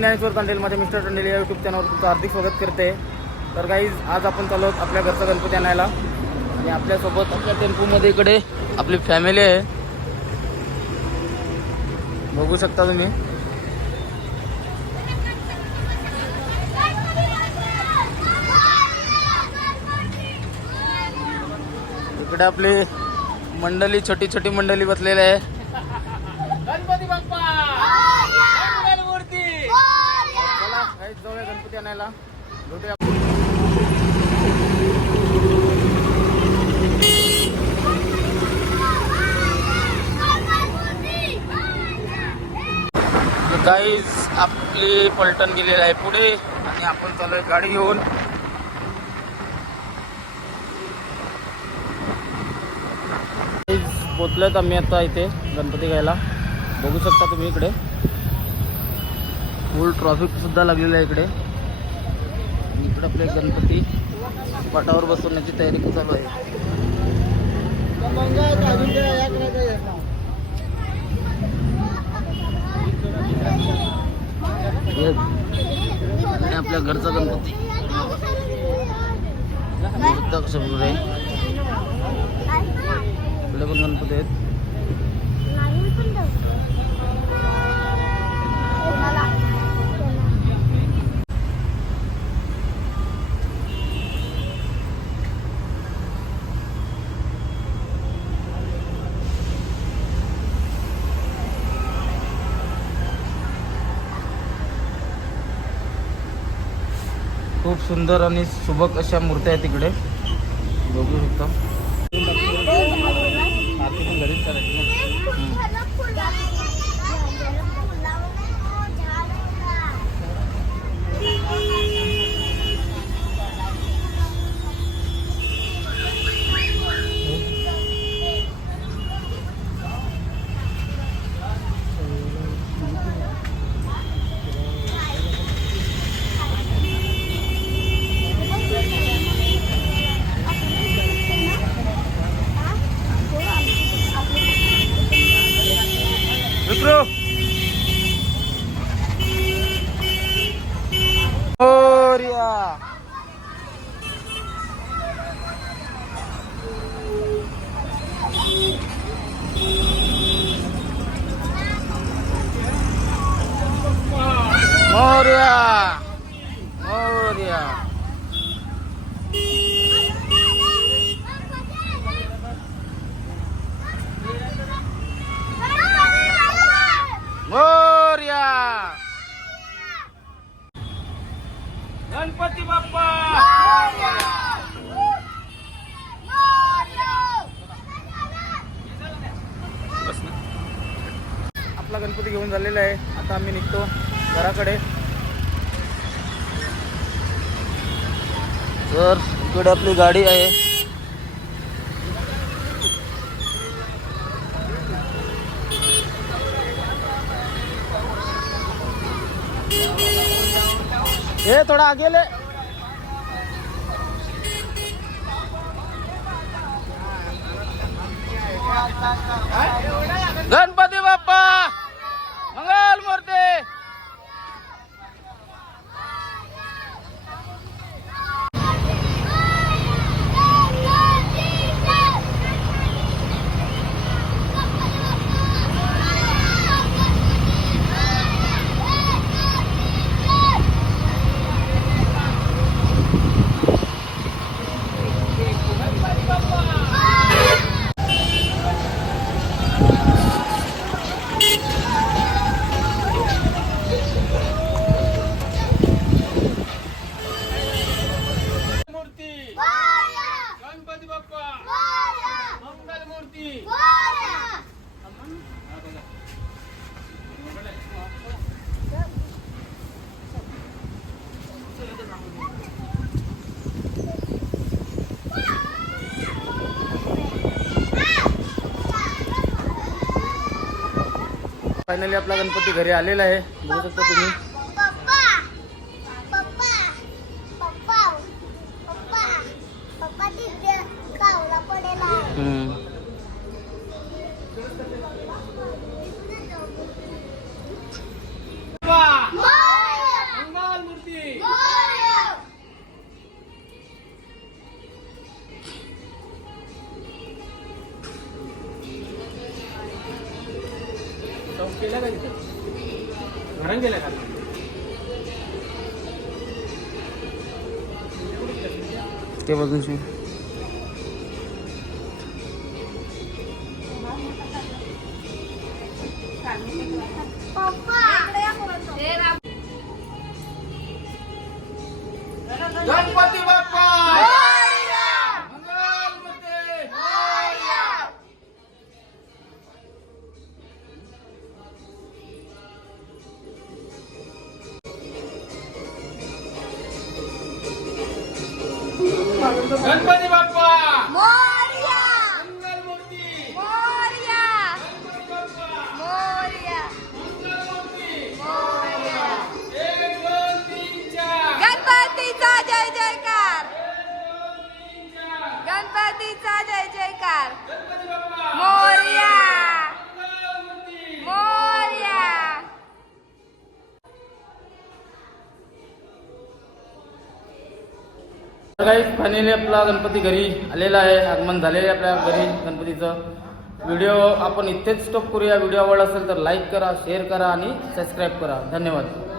ज्ञानेश्वर तांडेल माझ्या मिस्टर तांडेल या यूट्यूब चॅनलवर तुमचं हार्दिक स्वागत करते. तर गाईज आज आपण चाललो आहोत आपल्या घरचा गणपती आणायला आणि आपल्यासोबत आपल्या टेम्पोमध्ये इकडे आपली फॅमिली आहे, बघू शकता तुम्ही. इकडे आपली मंडळी छोटी छोटी मंडळी बसलेली आहे. गणपती बाप्पा मूर्ती. चला गाईज जाऊया गणपती आणायला. भेटूया. गाईज आपली पलटण गेलेली आहे पुढे आणि आपण चालूय गाडी घेऊन. पोचलोय आम्ही आता इथे गणपती घ्यायला, बघू शकता तुम्ही. इकडे फुल ट्रॉफिक सुद्धा लागलेलं आहे इकडे. इकडे आपले गणपती पाटावर बसवण्याची तयारी चालू आहे. आणि आपल्या घरचा गणपती कसं बोल आहे. इकडे पण गणपती आहेत. खूप सुंदर आणि सुबक अशा मूर्त्या आहेत तिकडे, बघू शकता. गणपती बाप्पा आपला गणपती घेऊन झालेला आहे. आता आम्ही निघतो घराकडे. तर इकडे आपली गाडी आहे. ये थोड़ा आगे ले. गणपती बाप्पा मंगल मूर्ती. फायनली आपला गणपती घरी आलेला आहे, बघू शकता तुम्ही. केला का तिथे घरात गेला का ते बघून गणपती बाप्पा गणपती बाप्पा मोरया मंगलमूर्ती मोरया गणपती बाप्पा मोरया मंगलमूर्ती मोरया 1 2 3 4 गणपतीचा जय जयकार 1 2 3 4 गणपतीचा जय जयकार गणपती बाप्पा मोरया मंगलमूर्ती मोरया काही फायनली आपला गणपती घरी आलेला आहे आगमन झालेलं आहे आपल्या घरी गणपतीचं व्हिडिओ आपण इथेच स्टॉप करूया व्हिडिओ आवडला असेल तर लाईक करा शेअर करा आणि सबस्क्राईब करा धन्यवाद